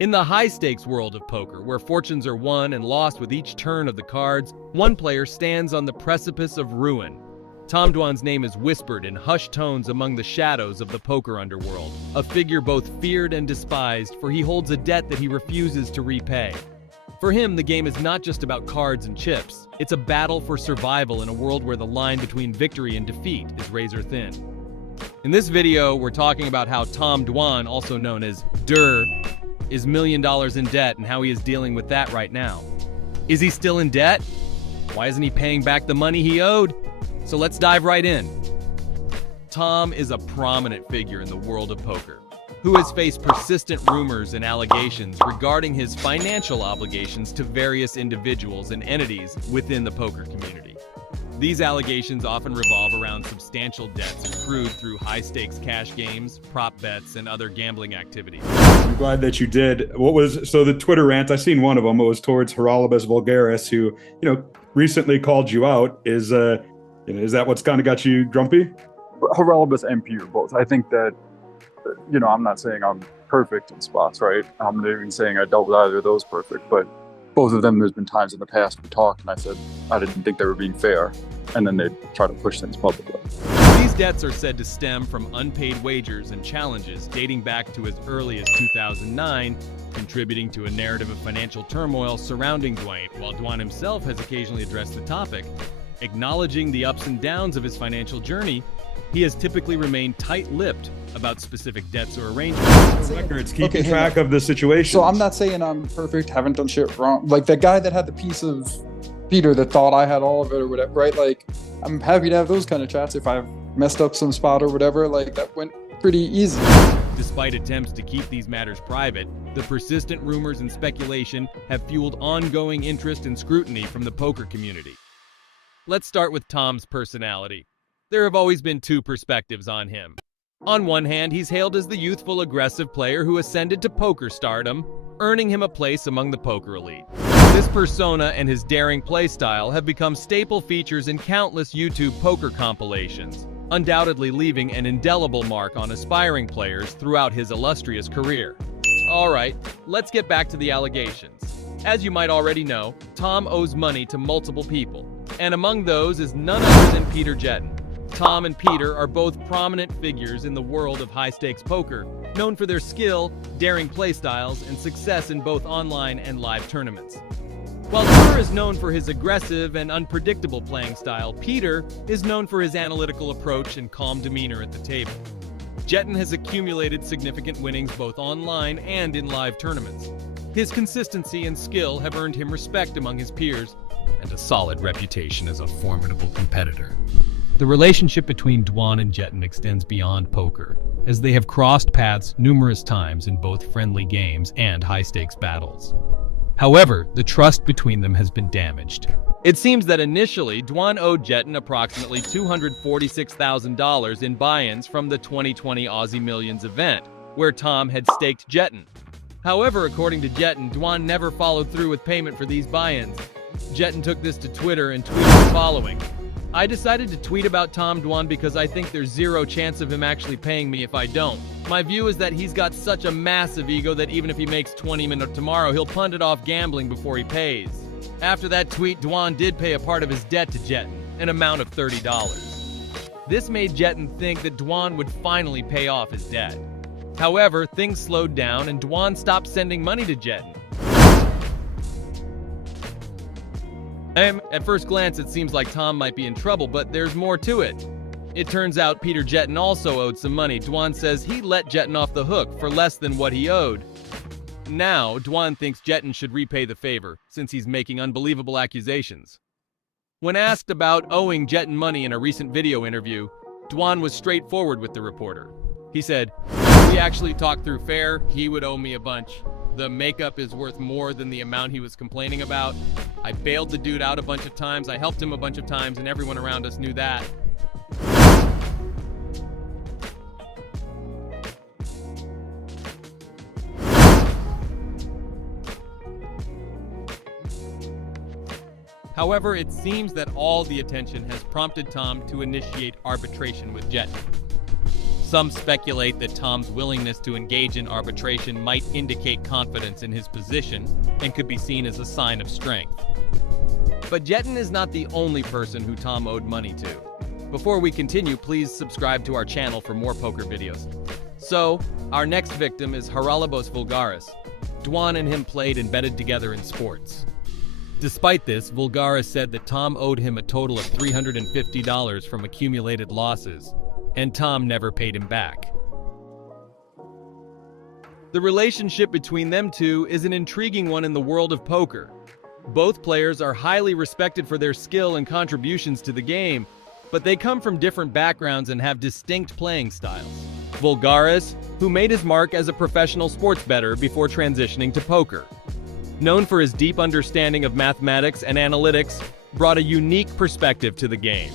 In the high-stakes world of poker, where fortunes are won and lost with each turn of the cards, one player stands on the precipice of ruin. Tom Dwan's name is whispered in hushed tones among the shadows of the poker underworld, a figure both feared and despised, for he holds a debt that he refuses to repay. For him, the game is not just about cards and chips. It's a battle for survival in a world where the line between victory and defeat is razor thin. In this video, we're talking about how Tom Dwan, also known as Dur, is $1 million in debt and how he is dealing with that right now. Is he still in debt? Why isn't he paying back the money he owed? So let's dive right in. Tom is a prominent figure in the world of poker, who has faced persistent rumors and allegations regarding his financial obligations to various individuals and entities within the poker community. These allegations often revolve around substantial debts accrued through high-stakes cash games, prop bets, and other gambling activities. I'm glad that you did. So the Twitter rant, I seen one of them. It was towards Herolibus Vulgaris, who, recently called you out. Is that what's kind of got you grumpy? Herolibus and Peter both. I think that, I'm not saying I'm perfect in spots, right? I'm not even saying I dealt with either of those perfect, but both of them, there's been times in the past we talked and I said I didn't think they were being fair, and then they try to push things publicly. These debts are said to stem from unpaid wagers and challenges dating back to as early as 2009, contributing to a narrative of financial turmoil surrounding Dwan. While Dwan himself has occasionally addressed the topic, acknowledging the ups and downs of his financial journey, he has typically remained tight-lipped about specific debts or arrangements. Records, keeping track of the situation. So I'm not saying I'm perfect, haven't done shit wrong. Like that guy that had the piece of Peter that thought I had all of it or whatever, right? Like, I'm happy to have those kind of chats. If I've messed up some spot or whatever, like that went pretty easy. Despite attempts to keep these matters private, the persistent rumors and speculation have fueled ongoing interest and scrutiny from the poker community. Let's start with Tom's personality. There have always been two perspectives on him. On one hand, he's hailed as the youthful, aggressive player who ascended to poker stardom, earning him a place among the poker elite. This persona and his daring play style have become staple features in countless YouTube poker compilations, undoubtedly leaving an indelible mark on aspiring players throughout his illustrious career. Alright, let's get back to the allegations. As you might already know, Tom owes money to multiple people, and among those is none other than Peter Jetton. Tom and Peter are both prominent figures in the world of high-stakes poker, known for their skill, daring playstyles, and success in both online and live tournaments. While Dur is known for his aggressive and unpredictable playing style, Peter is known for his analytical approach and calm demeanor at the table. Jetton has accumulated significant winnings both online and in live tournaments. His consistency and skill have earned him respect among his peers and a solid reputation as a formidable competitor. The relationship between Dwan and Jetton extends beyond poker, as they have crossed paths numerous times in both friendly games and high-stakes battles. However, the trust between them has been damaged. It seems that initially, Dwan owed Jetton approximately $246,000 in buy-ins from the 2020 Aussie Millions event, where Tom had staked Jetton. However, according to Jetton, Dwan never followed through with payment for these buy-ins. Jetton took this to Twitter and tweeted the following: "I decided to tweet about Tom Dwan because I think there's zero chance of him actually paying me if I don't. My view is that he's got such a massive ego that even if he makes 20 minutes tomorrow, he'll punt it off gambling before he pays." After that tweet, Dwan did pay a part of his debt to Jetton, an amount of $30. This made Jetton think that Dwan would finally pay off his debt. However, things slowed down and Dwan stopped sending money to Jetton. At first glance, it seems like Tom might be in trouble, but there's more to it. It turns out Peter Jetton also owed some money. Dwan says he let Jetton off the hook for less than what he owed. Now, Dwan thinks Jetton should repay the favor, since he's making unbelievable accusations. When asked about owing Jetton money in a recent video interview, Dwan was straightforward with the reporter. He said, "We actually talked through fair. He would owe me a bunch. The makeup is worth more than the amount he was complaining about. I bailed the dude out a bunch of times, I helped him a bunch of times, and everyone around us knew that." However, it seems that all the attention has prompted Tom to initiate arbitration with Jetton. Some speculate that Tom's willingness to engage in arbitration might indicate confidence in his position and could be seen as a sign of strength. But Jetton is not the only person who Tom owed money to. Before we continue, please subscribe to our channel for more poker videos. So, our next victim is Haralabos Vulgaris. Dwan and him played and betted together in sports. Despite this, Vulgaris said that Tom owed him a total of $350 from accumulated losses, and Tom never paid him back. The relationship between them two is an intriguing one in the world of poker. Both players are highly respected for their skill and contributions to the game, but they come from different backgrounds and have distinct playing styles. Vulgaris, who made his mark as a professional sports bettor before transitioning to poker. Known for his deep understanding of mathematics and analytics, brought a unique perspective to the game.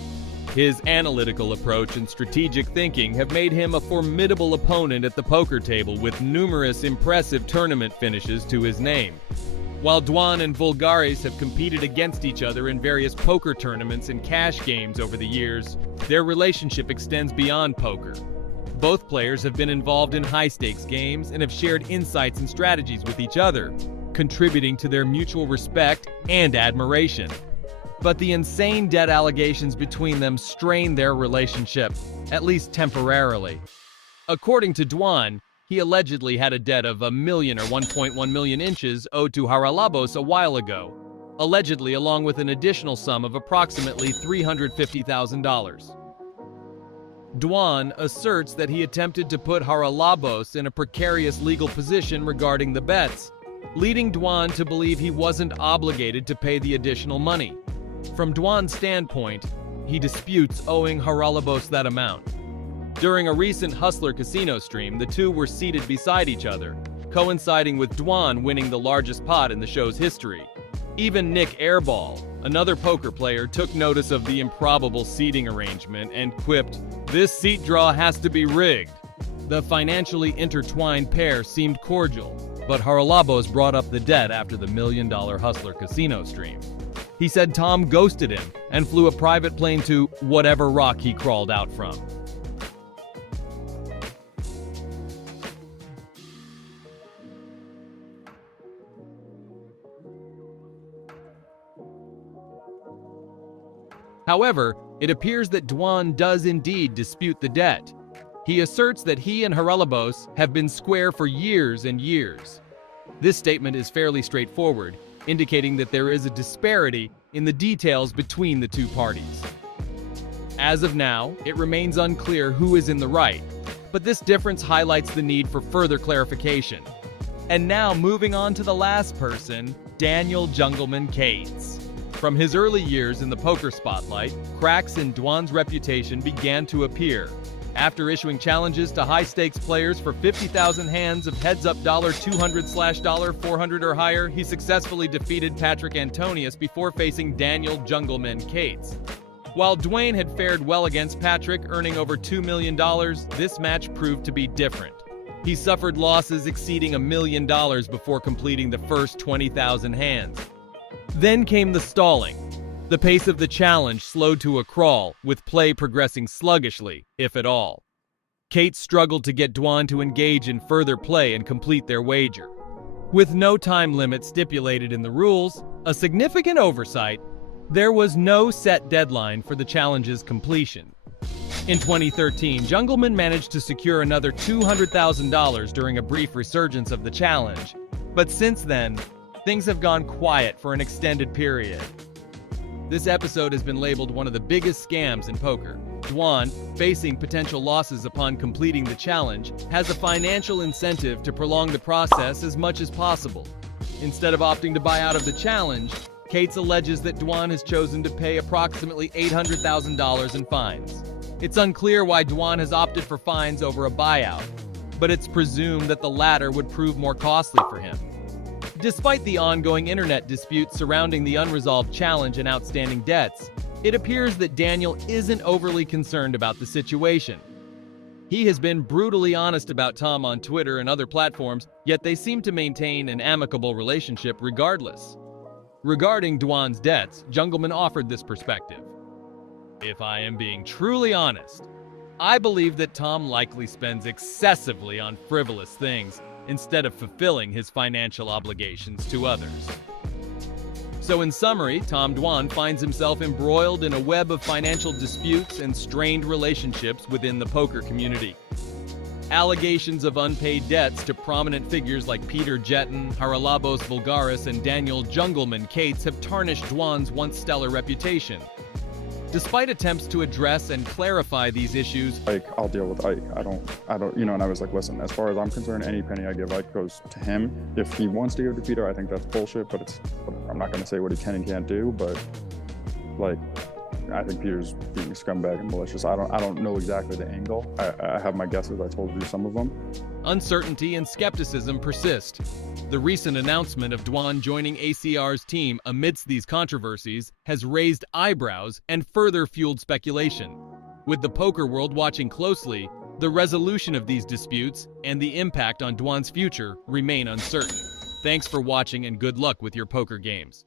His analytical approach and strategic thinking have made him a formidable opponent at the poker table with numerous impressive tournament finishes to his name. While Dwan and Vulgaris have competed against each other in various poker tournaments and cash games over the years, their relationship extends beyond poker. Both players have been involved in high-stakes games and have shared insights and strategies with each other, contributing to their mutual respect and admiration. But the insane debt allegations between them strain their relationship, at least temporarily. According to Dwan, he allegedly had a debt of $1 million or 1.1 million inches owed to Haralabos a while ago, allegedly along with an additional sum of approximately $350,000. Dwan asserts that he attempted to put Haralabos in a precarious legal position regarding the bets, leading Dwan to believe he wasn't obligated to pay the additional money. From Dwan's standpoint, he disputes owing Haralabos that amount. During a recent Hustler Casino stream, the two were seated beside each other, coinciding with Dwan winning the largest pot in the show's history. Even Nick Airball, another poker player, took notice of the improbable seating arrangement and quipped, "This seat draw has to be rigged." The financially intertwined pair seemed cordial, but Haralabos brought up the debt after the $1 million Hustler Casino stream. He said Tom ghosted him and flew a private plane to whatever rock he crawled out from. However, it appears that Dwan does indeed dispute the debt. He asserts that he and Haralabos have been square for years and years. This statement is fairly straightforward, indicating that there is a disparity in the details between the two parties. As of now, it remains unclear who is in the right, but this difference highlights the need for further clarification. And now moving on to the last person, Daniel Jungleman Cates. From his early years in the poker spotlight, cracks in Dwan's reputation began to appear. After issuing challenges to high-stakes players for 50,000 hands of heads-up $200/$400 or higher, he successfully defeated Patrick Antonius before facing Daniel Jungleman Cates. While Dwayne had fared well against Patrick, earning over $2 million, this match proved to be different. He suffered losses exceeding $1 million before completing the first 20,000 hands. Then came the stalling. The pace of the challenge slowed to a crawl, with play progressing sluggishly, if at all. Cates struggled to get Dwan to engage in further play and complete their wager. With no time limit stipulated in the rules, a significant oversight, there was no set deadline for the challenge's completion. In 2013, Jungleman managed to secure another $200,000 during a brief resurgence of the challenge, but since then, things have gone quiet for an extended period. This episode has been labeled one of the biggest scams in poker. Dwan, facing potential losses upon completing the challenge, has a financial incentive to prolong the process as much as possible. Instead of opting to buy out of the challenge, Cates alleges that Dwan has chosen to pay approximately $800,000 in fines. It's unclear why Dwan has opted for fines over a buyout, but it's presumed that the latter would prove more costly for him. Despite the ongoing internet disputes surrounding the unresolved challenge and outstanding debts, it appears that Daniel isn't overly concerned about the situation. He has been brutally honest about Tom on Twitter and other platforms, yet they seem to maintain an amicable relationship regardless. Regarding Dwan's debts, Jungleman offered this perspective. "If I am being truly honest, I believe that Tom likely spends excessively on frivolous things instead of fulfilling his financial obligations to others. So in summary, Tom Dwan finds himself embroiled in a web of financial disputes and strained relationships within the poker community. Allegations of unpaid debts to prominent figures like Peter Jetton, Haralabos Vulgaris, and Daniel Jungleman Cates have tarnished Dwan's once stellar reputation. Despite attempts to address and clarify these issues, Ike, I'll deal with Ike. I don't, and I was like, listen, as far as I'm concerned, any penny I give Ike goes to him. If he wants to give to Peter, I think that's bullshit, but I'm not going to say what he can and can't do, but like, I think Peter's being a scumbag and malicious. I don't know exactly the angle. I have my guesses. I told you some of them. uncertainty and skepticism persist. The recent announcement of Dwan joining ACR's team amidst these controversies has raised eyebrows and further fueled speculation. With the poker world watching closely, the resolution of these disputes and the impact on Dwan's future remain uncertain. Thanks for watching and good luck with your poker games.